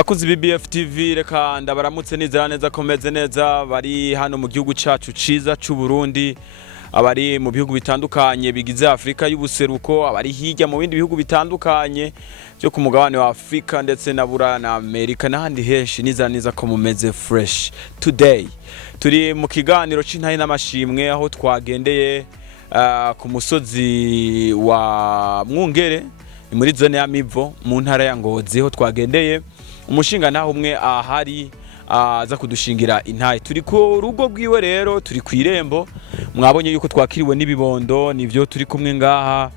Bakunzi BBF TV reka ndabaramutse nizera neza komeze neza bari hano mu gihugu cacu ciza c'u Burundi, abari mu bihugu bitandukanye bigize Afrika y'ubuseruko, abari hirya mu bindi bihugu bitandukanye byo ku mugabane wa Afrika ndetse na Buraya na Amerika n'ahandi henshi, nizera neza ko mumeze fresh. Today turi mu kiganiro c'intahe n'amashimwe aho twagendeye ku musozi wa Mwungere muri zone ya Mivo mu ntara ya Ngozi, ho twagendeye umushinga naho umwe ahari aza kudushingira intahe. Turi ku rugo rwiwe rero, turi ku irembo, mwabonye yuko twakiriwe n'ibibondo, nivyo turi kumwe ngaha,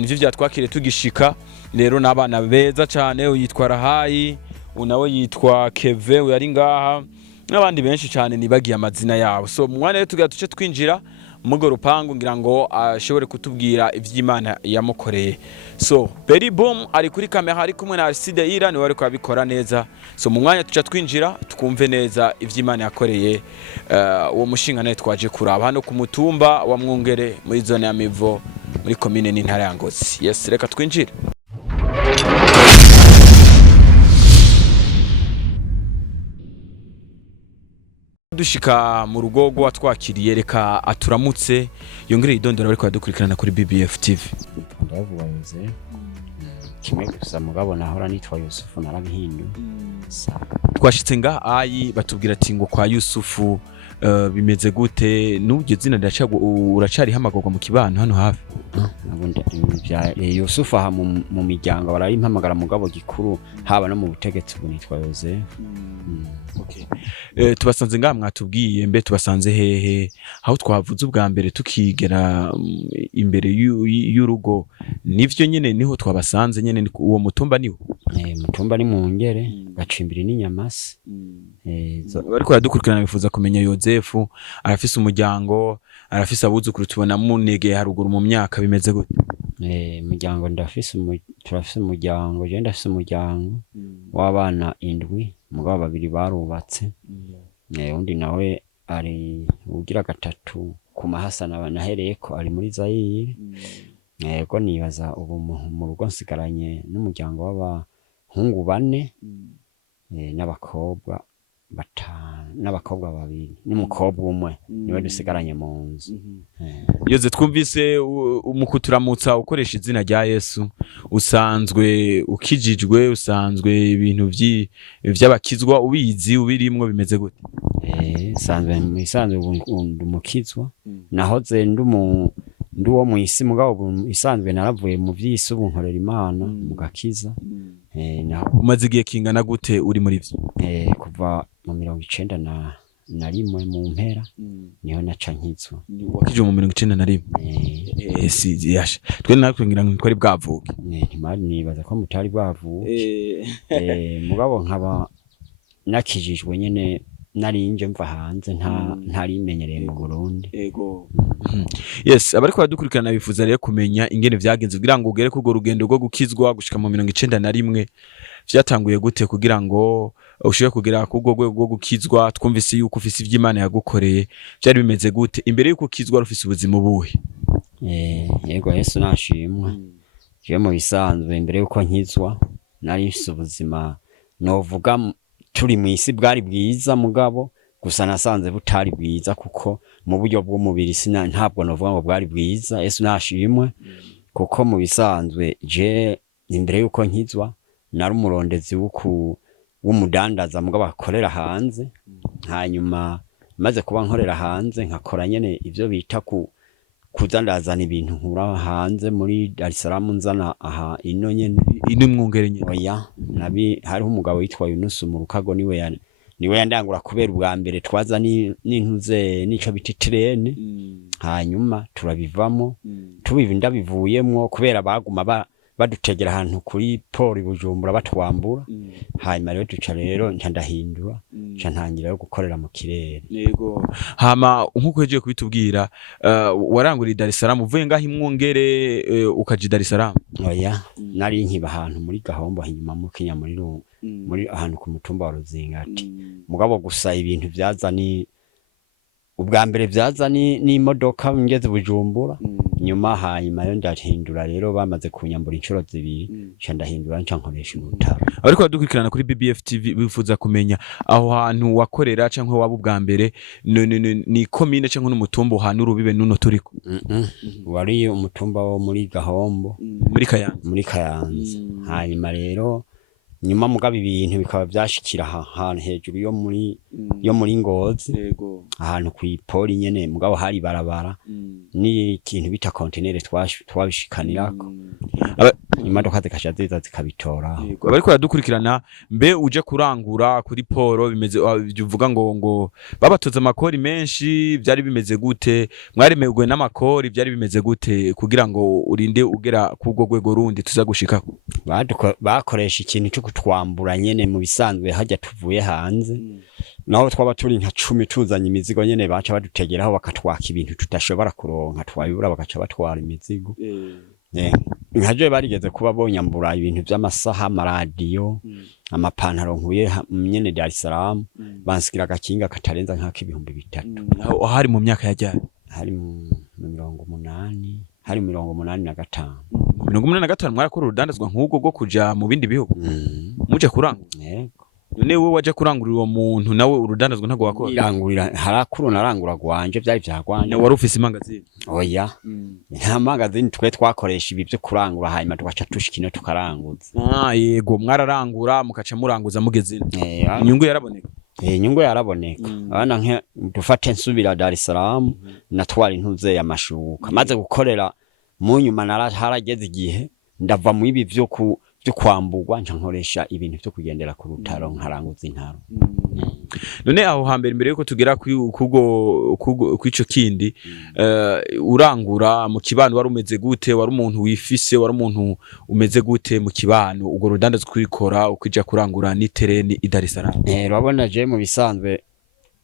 nivyo vyatwakire tugishika. Rero n'abana beza cyane, uyitwa Rahayi, unawe yitwa Keve, uyari ngaha n'abandi benshi cyane nibagiye amazina yabo. So mwana rero tugira tuce twinjira mugo rupangu ngira ngo ashobore kutubwira ivy'Imana yamukoreye. So Berry Boom ari kuri kamera, ari kumwe na Arside Ira ni wari kwabikora neza. So mu mwanya tuca twinjira tukumve neza ivy'Imana yakoreye uwo mushinga naye twaje kuraba hano ku mutumba wa Mwungere muri zone ya Mivo muri commune n'intara ya Ngozi. Yes, reka twinjire. Dushika mu rugo rwa twakiriye, reka aturamutse yongere idondora bari kwadukurikirana kuri BBF TV. Ndavunze kimwe gusa mugabo nahora nitwa Yusufu narabihindu. Twashitse nga ayi batubwira ati ngo kwa Yusufu bimeze gute, n'ubyo zina ndacago uracari hamagorwa mu kibano hano hafi. Nabundi bya Yusufu aha mu miryango barayimpamagara mugabo gikuru haba no mu butegetsi bunitwa yose. Okay. Tubasanze nga mwatubwiye mbe tubasanze hehe, aho twavuze ubwa mbere tukigera imbere y'urugo nivyo nyene niho twabasanze nyene uwo mutumba niwo. Mutumba ni Mwungere gacimbiri n'inyamasi. Bariko yadukurikirana bifuza kumenya Yozefu arafise umuryango, arafise abuzukuru tubona munege haruguru mu myaka bimeze gute? Umuryango turafise umuryango, je ndafise umuryango w'abana 7, mugabo 2 barubatse. Undi nawe ari ugira 3 ku mahasana nahereyeko ari muri Zaire. Ko nibaza ubu mu rugo nsigaranye n'umuryango w'abahungu 4 n'abakobwa 2 n'umukobwa umwe niwe dusigaranye mu nzu. Yoze twumvise umukuturamutsa ukoresha izina rya Yesu, usanzwe ukijijwe, usanzwe ibintu vy'abakizwa ubizi ubirimwo bimeze gute? Isanzwe umukizwa nahoze nduwo mu isi mugabo isanzwe naravuye mu vy'isi ubu nkorera Imana mugakiza. Umaze igihe kingana gute uri muri vyo? Kuva mu 91 mu mpera niho naca nkizwa. Wakije mu 91? Si yasha twe natwe ngira ngo twari bwavuke. Ntimari nibaza ko mutari bwavuke. Mugabo nkaba nakijijwe nyene narinje mva hanze ntarimenyereye mu Burundi. Ego. Yes, abariko badukurikirana bifuza rero kumenya ingene vyagenze kugira ngo ugere kugo rugendo rwo gukizwa gushika mu 91 vyatanguye gute kugira ngo ushobore kugera kugo rwego rwo gukizwa. Twumvise yuko ufise ivy'Imana yagukoreye, byari bimeze gute imbere yuko ukizwa rufise ubuzima buhe? Yego Yesu nashimwe. Je mu bisanzwe imbere yuko nkizwa nari mfise ubuzima novuga turi mu isi bwari bwiza mugabo gusa nasanze butari bwiza kuko mu buryo bw'umubiri ntabwo novuga ngo bwari bwiza. Yesu nashimwe kuko mu bisanzwe je imbere yuko nkizwa nari umurondezi w'umudandaza mugabo akorera hanze. Hanyuma maze kuba nkorera hanze nkakora nyene ivyo bita kuzandazana ibintu nkura hanze muri Dar es Salaam nzana aha ino nyene ino Mwungere nyene. Oya hariho umugabo witwa Yunusu mu Rukago niwe yandangura kubera ubwa mbere twaza n'intuze nico biti trene. Hanyuma turabivamo tubivinda bivuyemwo kubera baguma badutegera ahantu kuri port Bujumbura batwambura. Hanyuma rero tuca rero ndahindura ntangira yo gukorera mu kirere. Yego. Hama nkuko heje kubitubwira warangura Dar es Salaam uvuye ngaho Mwungere ukaje Dar es Salaam? Oya nari nkiba ahantu muri Gahombo inyuma mu Kenya muri ahantu ku mutumba wa Ruzingati. Mugabo gusa ibintu vyaza ni ubwa mbere vyaza ni imodoka ngeze Bujumbura nyuma hanyuma yo ndahindura rero bamaze kunyambura inshuro zibiri nca ndahindura nca nkoresha urutaro. Ariko badukurikirana kuri BBF TV bifuza kumenya aho hantu wakorera canke waba ubwa mbere ni commune canke n'umutumba hantu urubibe nuno turiko. Wari umutumba wo muri Gahombo muri Kayanza. Hanyuma rero nyuma mugabo ibintu bikaba byashikira ahantu hejuru yo muri Ngozi ahantu kw'ipoli nyene mugabo hari barabara ni ikintu bita container twabishikanirako imodoka zikashaziza zikabitora. Bariko baradukurikirana mbe uje kurangura kuri poro bimeze uvuga ngo babatoza amakori menshi byari bimeze gute mwaremegwe n'amakori byari bimeze gute kugira ngo urinde ugera kubwo rwego rundi tuza gushikako? Bakoresha ikintu cyo kutwambura nyene mu bisanzwe hajya tuvuye hanze naho twaba turi nka 10 tuzanye imizigo nyene baca badutegeraho bakatwaka ibintu tutashobora kuronka twabibura bagaca batwara imizigo. Nkaje barigeze kuba bonyambura ibintu by'amasaha amaradiyo amapantaro nkuye nyene Dar es Salaam bansikira agakinga katarenza nka 3,000. Hari mu myaka yajyanye hari mu 80 hari 85 85 mwarakora urudandazwa nk'ubwo bwo kuja mu bindi bihugu muje kurangura. Yego none wowe waje kurangurira uwo muntu nawe urudandazwa ntago wakora? Irangurira harakuru narangura gwanje byari byagwanje. Wari ufise imangazini? Oya nta magazini twe twakoresha ibi byo kurangura hanyuma tugaca tushikino tukaranguza. Yego mwararangura mukaca muranguza mugeze inyungu yaraboneka? Inyungu yaraboneka. Abana nke dufate nsubira Dar es Salaam natwara intuze y'amashuka maze gukorera mu nyuma harageze igihe ndava mu ibi byo kwambugwa nca nkoresha ibintu byo kugendera ku rutaro nkaranguza intaro. None aho hambere imbere yuko tugera kwico kindi urangura mu kibano wari umeze gute? Wari umuntu wifise? Wari umuntu umeze gute mu kibano? Ugo rudandazwa kwikora ukija kurangura ni tereni i Dar es Salaam? Urabona je mu bisanzwe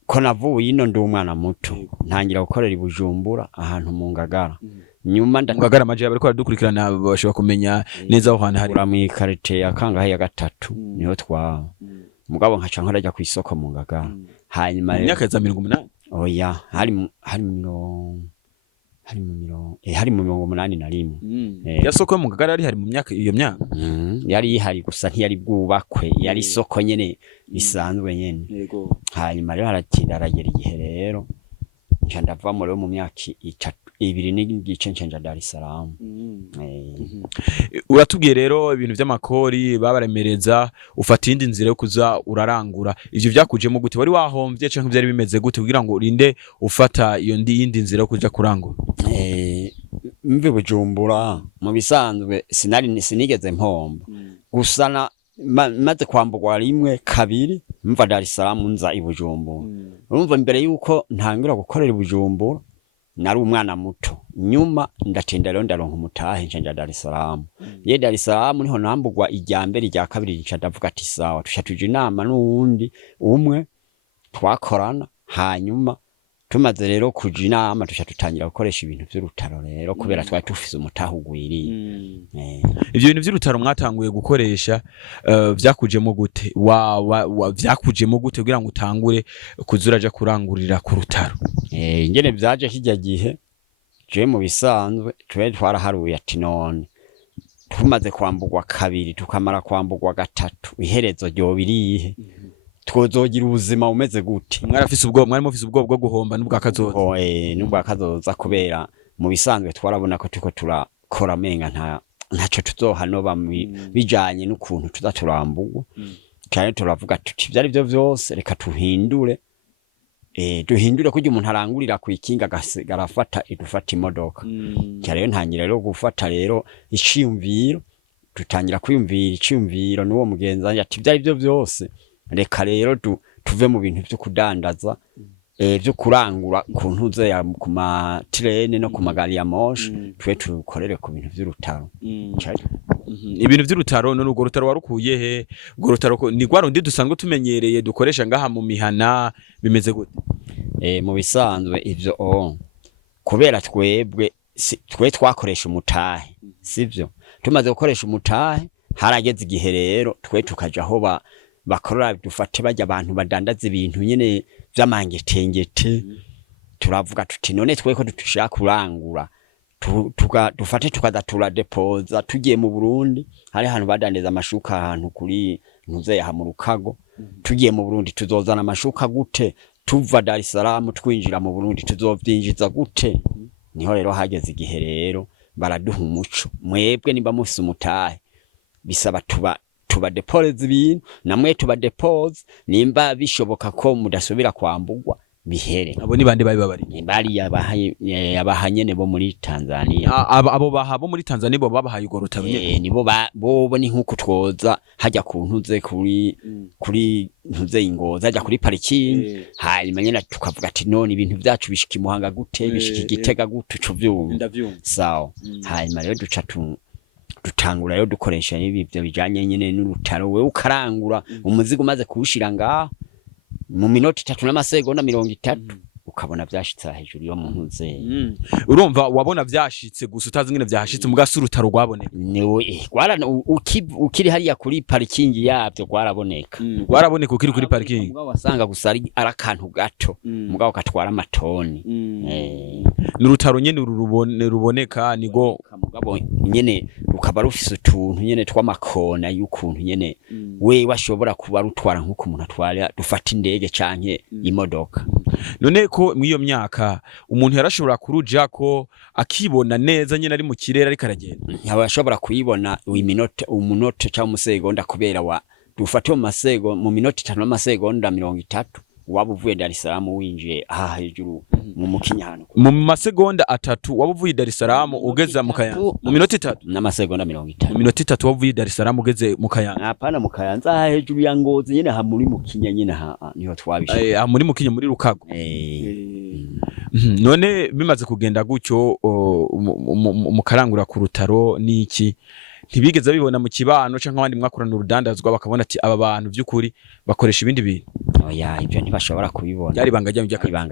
ko navuye ino ndi umwana muto ntangira gukorera i Bujumbura ahantu mu Ngagara. Nyuma Ngagara maje bariko baradukurikirana bashobora kumenya neza aho hantu hari mu quartier ya Kangahe ya gatatu niho twa mugabo nkaca nkorajya ku isoko mu Ngagara. Hanyuma imyaka za 80? Oya hari mu 81. Ya soko mu Ngagara yari hari mu myaka iyo myaka? Yari hari gusa ntiyari bwubakwe yari isoko nyene bisanzwe nyene. Yego. Hanyuma rero haratinda aragera igihe rero nca ndava mu myaka 2 n'igice ncenja Dar es Salaam. Uratubwiye rero ibintu by'amakori babaremereza ufata indi nzira yo kuza urarangura. Ivyo vyakujemo gute? Wari wahomvye canke byari bimeze gute kugira ngo urinde ufata iyo yindi nzira yo kuja kurangura? Mve Bujumbura mu bisanzwe sinigeze mpomba gusa maze kwambugwa rimwe kabiri mva Dar es Salaam nza i Bujumbura. Urumva mbere yuko ntangira gukorera i Bujumbura nari umwana muto nyuma ndatinda rero ndaronka umutahe ncenja Dar es Salaam. Ye Dar es Salaam niho nambugwa ijya mbere ijya kabiri nca ndavuga ati sawa tushatuje inama n'uwundi umwe twakorana hanyuma tumaze rero kuja inama tutangira gukoresha ibintu by'urutaro rero kubera twari tufise umutahe ugwiriye. Ivyo bintu by'urutaro mwatanguye gukoresha vyakujemo gute? Vyakujemo gute kugira ngo utangure kuzuraja kurangurira ku rutaro? Ngene byaje kijya gihe je mu bisanzwe twaraharuye ati none tumaze kwambugwa kabiri tukamara kwambugwa gatatu iherezo ryo birihe twozogira ubuzima umeze gute? Mwarafise ubwo mwari mufise ubwo bwo guhomba n'ubwa kazoza? N'ubwa kazoza kubera mu bisanzwe twarabona ko tuko turakora menga ntaco tuzohanoba bijanye n'ukuntu tuzaturambugwa. Cyane turavuga tuti byari byo byose reka tuhindure kugira umuntu arangurira ku ikinga garafata idufata imodoka. Cyane ntangira rero gufata rero iciyumviro tutangira kwiyumvira iciyumviro n'uwo mugenzi ati byari byo byose reka rero tuve mu bintu byo kudandaza byo kurangura ku ntuze ya ku matrene no ku magari ya moshi twe tukorere ku bintu by'urutaro. Ibintu by'urutaro none ugo rutaro warukuye he? Ugo rutaro ni gwarundi dusanzwe tumenyereye dukoresha ngaha mu mihana bimeze gute? Mu bisanzwe ivyo kubera twe twakoresha umutahe sivyo tumaze gukoresha umutahe harageze igihe rero twe tukaja aho bakorora dufate bajya abantu badandaza ibintu nyene vy'amangetengete. Turavuga tuti none twe ko dushaka kurangura dufate tukaza turadepoza tugiye mu Burundi hari ahantu badandeza amashuka ahantu kuri ntuze ya mu Rukago tugiye mu Burundi tuzozana amashuka gute tuva Dar es Salaam twinjira mu Burundi tuzovyinjiza gute niho rero hageze igihe rero baraduha umuco mwebwe nimba mufise umutahe bisaba tuba depose ibintu namwe tuba depose nimba bishoboka ko mudasubira kwambugwa bihere. Abo ni bande babari bari abahanyene bo muri Tanzania abo bahabo muri Tanzania bo babahaye ugo rutabye nibo bo ni nkuko twoza hajya ku ntuze kuri ntuze ingoza hajya kuri parking hanyuma nyene tukavuga ati none ibintu byacu bishika imuhanga gute bishika igitega gute cuvyumva sawa hanyuma rero duca dutangura rero dukoresha ibyo bijanye nyene n'urutaro we ukarangura umuzigo umaze kuwushira ngaho mu minota 3 n'amasegonda 30 ukabona byashitse hejuru yo muntu nze urumva wabona byashitse gusa utazi ngene byashitse mugasi urutaro rwaboneka niwe ukiri hariya kuri parking yabyo rwaraboneka ukiri kuri parking mugabo wasanga gusa ari arakantu gato mugabo katwara amatoni n'urutaro nyene ruboneka nigo mugabo nyene rukaba rufise utuntu nyene twamakona y'ukuntu nyene we washobora kuba rutwara nkuko umuntu atwara dufata indege canke imodoka none ko mwiyo myaka umuntu yarashobora kuruja ko akibona neza nyene ari mu kirere ari karagenda yabashobora kuyibona umunota cyangwa umusegonda kubera wa dufate mu minota 5 n'amasegonda 30 waba uvuye Dar es Salaam winjiye aha hejuru mu mukinya hano mu masegonda 3 waba uvuye Dar es Salaam ugeze mu Kayanza mu minota 3 n'amasegonda 30 mu minota 3 waba uvuye Dar es Salaam ugeze mu Kayanza apana mu Kayanza aha hejuru ya Ngozi nyene ha muri mukinya nyene niho twabishe muri mukinya muri Rukago none bimaze kugenda gutyo mu karangura ku rutaro niki ntibigeze bibona mu kibano canke abandi mwakorana urudandazwa bakabona ati aba bantu by'ukuri bakoresha ibindi bintu oya ibyo ntibashobora kubibona yari banga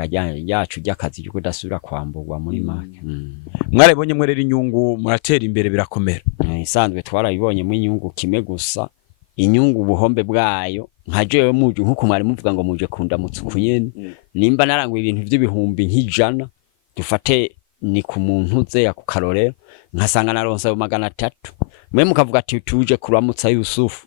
ryacu ry'akazi yuko dasubira kwambugwa muri make mwarabonye mwerera inyungu muratera imbere birakomera isanzwe twarabibonye mu inyungu kimwe gusa inyungu ubuhombe bwayo nkajewe muje nkuko mwari muvuga ngo muje kundamutsa ukuyene nimba naranguye ibintu by'ibihumbi nk'ijana dufate ni ku muntu ze ya kukarorero nkasanga naronsa 300 mwe mukavuga ati tuje kuramutsa Yusufu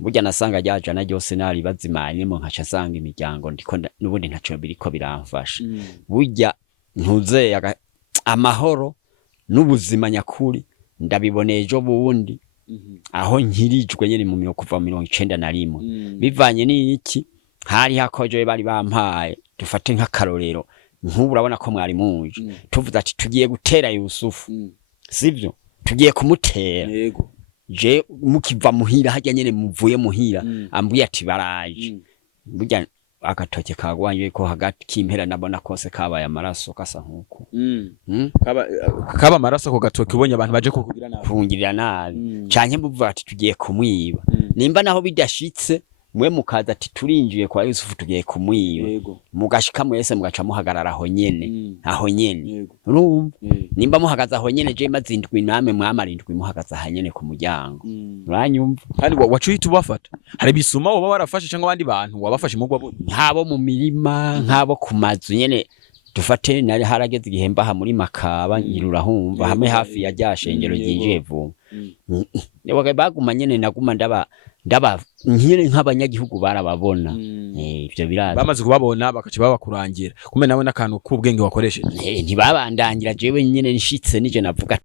burya nasanga ryajana yose nari bazimanye mu nkaca sanga imiryango ndiko nubundi ntaco biriko biramfasha burya ntuze amahoro n'ubuzima nyakuri ndabibonejo bundi aho nkirijwe nyene mu kuva 91 bivanye n'iki hari hakoje bari bampaye dufate nk'akarorero nk'ubu urabona ko mwari muje tuvuze ati tugiye gutera Yusufu sivyo tugiye kumutera yego je mukiva muhira hajya nyene muvuye muhira ambuye ati baraje burya agatoke kagwanye ko hagati kimpera nabona kose kabaye amaraso kasa nkuko kaba amaraso ko gatoke ubonye abantu baje kungirira nabi canke muvuga ati tugiye kumwiba nimba naho bidashitse mwe mukaza ati turinjiye kwa Yusufu tugiye kumwiba mugashika mwese mugaca muhagarara aho nyene urumva nimba muhagaza aho nyene je mazindwi name mwamarindwi muhagaza hanyene ku muryango uranyumva kandi wacuhita ubafata hari bisuma woba warafashe cyangwa abandi bantu wabafashe mu gwa nkabo mu mirima nkabo ku mazu nyene dufate nari harageze igihemba ha muri Makaba nyirurahumva hamwe hafi ya ryashengero ryinjiye vuba niwe baguma nyene naguma ndaba nkire nk'abanyagihugu barababona ivyo biraza bamaze kubabona bakaca babakurangira kumbe nawe nakantu k'ubwenge wakoresheje ntibabandangira jewe nyene nshitse nije navuga